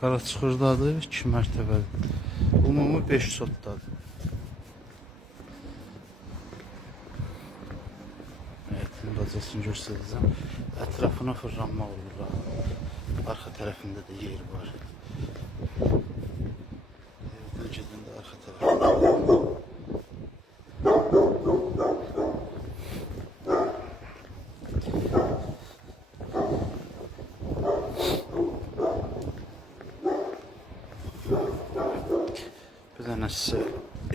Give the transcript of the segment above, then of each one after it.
Qaraçıxırdadır, 2 mərtəbəli. Ümumi 5 sotdadır. Evet, bacasını göstərəcəm. Ətrafına fırlanma olur. Arxa tərəfində də yer var. Evdən gedəndə arxa tərəfində. Bir dənə sizə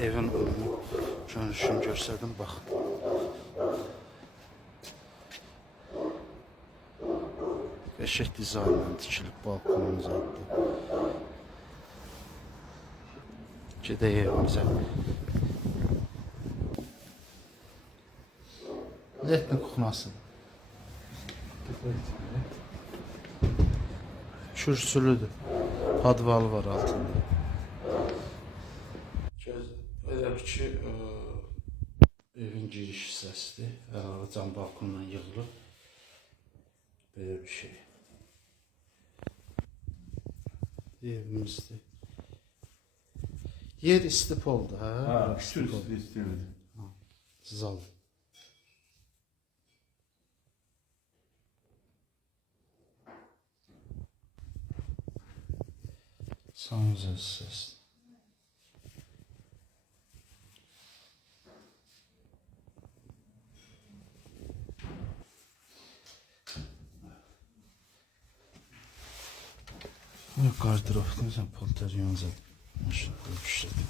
evin ümumi görünüşünü göstərdim, baxın. Qəşəng dizaynla tikilib balkonun zaddır. Gedək evimizə. Letnin kuxnasıdır. Kürsülüdür. Padvalı var altında. Elə bir ki, evin giriş hissəsidir. Əlavə cam balkondan yığılıb. Belə bir şey. Evimizdir. Yer istip oldu, hə? Ha, küçük istemedi. Siz alın. Sanıza ses. Qardiropdan sən polteryon zaten. Maşallah düşdüm.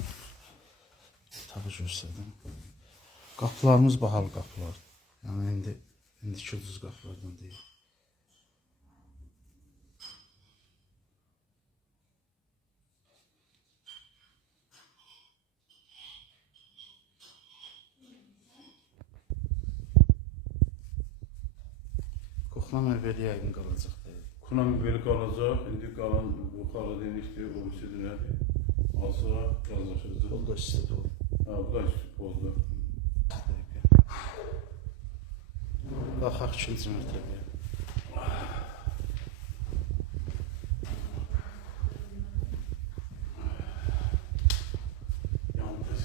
Tabii göstərdim. Qapılarımız bahalı qapılar. Yəni indiki ucuz qapılardan deyil. Kuxna mövbeli yəqin qalacaq deyil. Kuna böyle kalacak, indi kalan bu Karadeniz'de o üstüne alsa yazışırdı. O da istedi oldu. Ha, bu da üstü oldu. Baxaq 2-ci mərtəbəyə. Yalnız.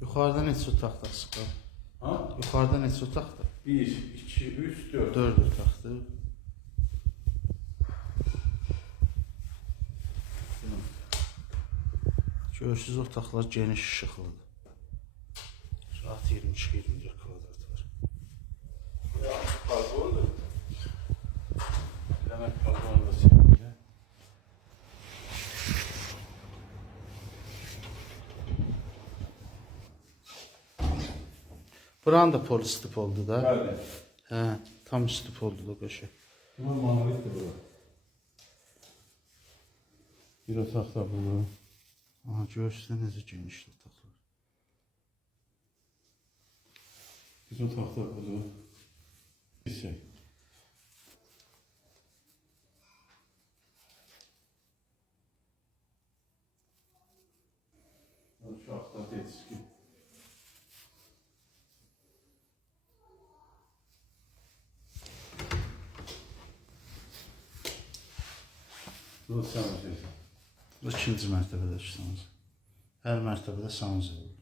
Yuxarıda neçə otaqda sıxır? Ha? Yuxarıda neçə otaqda? 1, 2, 3, 4. 4 otaqdır. Görürsüz otaqlar geniş işıqlıdır. Rahat 22-24 kvadrat var. Ya, fazla oldu. Demek fazla oldu sevgili. Buranın da polis tip oldu da. Geldi. Hə, tam üstüp oldu da qəşəng. Buna manavitti bu. Bir otak da bu. Aha, görürsüz necə genişli otaqlar. Bir otak da bu. Bir şey. Uşaq da yetişkin. Bu sanacaq. Bu 2-ci mərtəbədə işləmir. Hər mərtəbədə sanacaq.